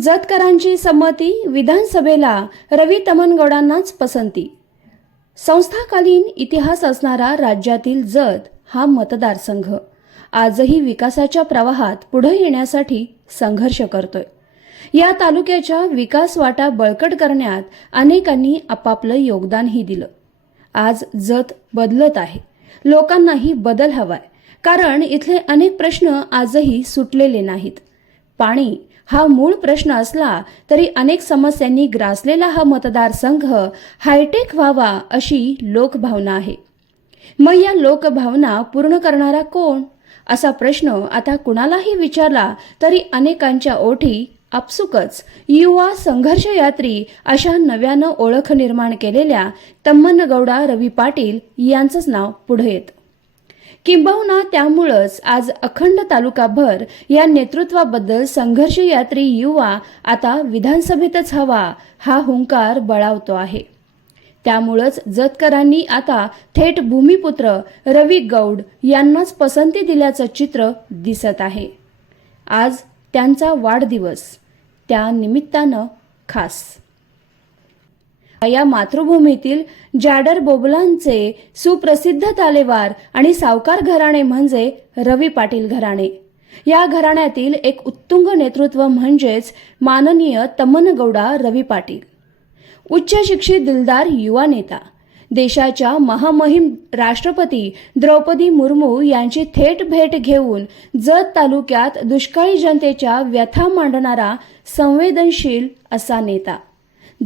जतकरांची संमती विधानसभेला रवी तमनगौडांनाच पसंती. संस्थाकालीन इतिहास असणारा राज्यातील जत हा मतदारसंघ. आजही विकासाच्या प्रवाहात पुढे येण्यासाठी संघर्ष करतोय. या तालुक्याच्या विकास वाटा बळकट करण्यात अनेकांनी आपापलं योगदानही दिलं. आज जत बदलत आहे. लोकांनाही बदल हवाय. कारण इथले अनेक प्रश्न आजही सुटलेले नाहीत. पाणी हा मूळ प्रश्न असला तरी अनेक समस्यांनी ग्रासलेला हा मतदारसंघ हायटेक व्हावा अशी लोकभावना आहे. मग या लोकभावना पूर्ण करणारा कोण? असा प्रश्न आता कुणालाही विचारला तरी अनेकांच्या ओठी आपसुकच. युवा संघर्ष यात्री अशा नव्यानं ओळख निर्माण केलेल्या तम्मनगौडा रवी पाटील यांचंच नाव पुढे येतं. किंबहुना त्यामुळंच आज अखंड तालुकाभर या नेतृत्वाबद्दल संघर्ष यात्री युवा आता विधानसभेतच हवा हा हुंकार बळावतो आहे. त्यामुळंच जतकरांनी आता थेट भूमिपुत्र रवी गौड यांनाच पसंती दिल्याचं चित्र दिसत आहे. आज त्यांचा वाढदिवस. त्या निमित्तानं खास. या मातृभूमीतील जॅडर बोबलांचे सुप्रसिद्ध तालेवार आणि सावकार घराणे म्हणजे रवी पाटील घराणे. या घराण्यातील एक उत्तुंग नेतृत्व म्हणजेच माननीय तमनगौडा रवी पाटील. उच्च शिक्षित दिलदार युवा नेता. देशाच्या महामहिम राष्ट्रपती द्रौपदी मुर्मू यांची थेट भेट घेऊन जत तालुक्यात दुष्काळी जनतेच्या व्यथा मांडणारा संवेदनशील असा नेता.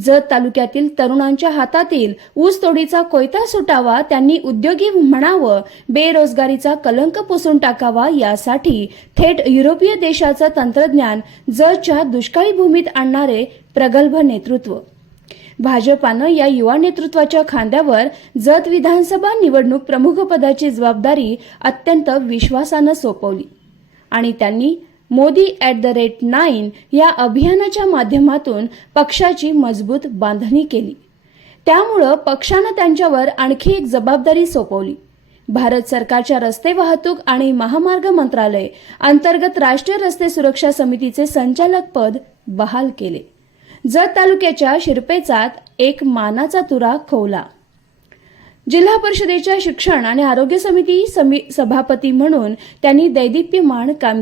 जत तालुक्यातील तरुणांच्या हातातील ऊसतोडीचा कोयता सुटावा त्यांनी उद्योगी म्हणावं बेरोजगारीचा कलंक पुसून टाकावा यासाठी थेट युरोपीय देशाचं तंत्रज्ञान जतच्या दुष्काळी भूमीत आणणारे प्रगल्भ नेतृत्व. भाजपानं या युवा नेतृत्वाच्या खांद्यावर जत विधानसभा निवडणूक प्रमुखपदाची जबाबदारी अत्यंत विश्वासानं सोपवली आणि त्यांनी Modi at the rate nine या अभियानाच्या माध्यमातून पक्षाची मजबूत बांधणी केली. त्यामुळं पक्षानं त्यांच्यावर आणखी एक जबाबदारी सोपवली. भारत सरकारच्या रस्ते वाहतूक आणि महामार्ग मंत्रालय अंतर्गत राष्ट्रीय रस्ते सुरक्षा समितीचे संचालक पद बहाल केले. जत तालुक्याच्या शिरपेचात एक मानाचा तुरा खोवला. जिल्हा परिषदेच्या शिक्षण आणि आरोग्य समिती समी सभापती म्हणून त्यांनी दैदिप्यमान काम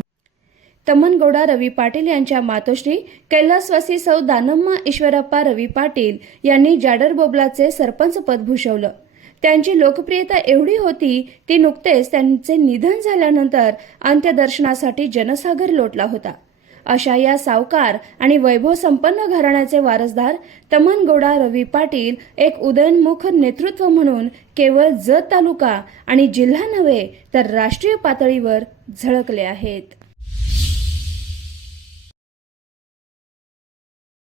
तमनगौडा रवी पाटील यांच्या मातोश्री कैलासवासी सौ दानम्मा ईश्वरप्पा रवी पाटील यांनी जाडर बोबलाचे सरपंच पद भूषवलं. त्यांची लोकप्रियता एवढी होती ती नुकतेच त्यांचे निधन झाल्यानंतर अंत्यदर्शनासाठी जनसागर लोटला होता. अशा या सावकार आणि वैभव संपन्न घराण्याचे वारसदार तमनगौडा रवी पाटील एक उदयनमुख नेतृत्व म्हणून केवळ जत तालुका आणि जिल्हा नव्हे तर राष्ट्रीय पातळीवर झळकले आहेत.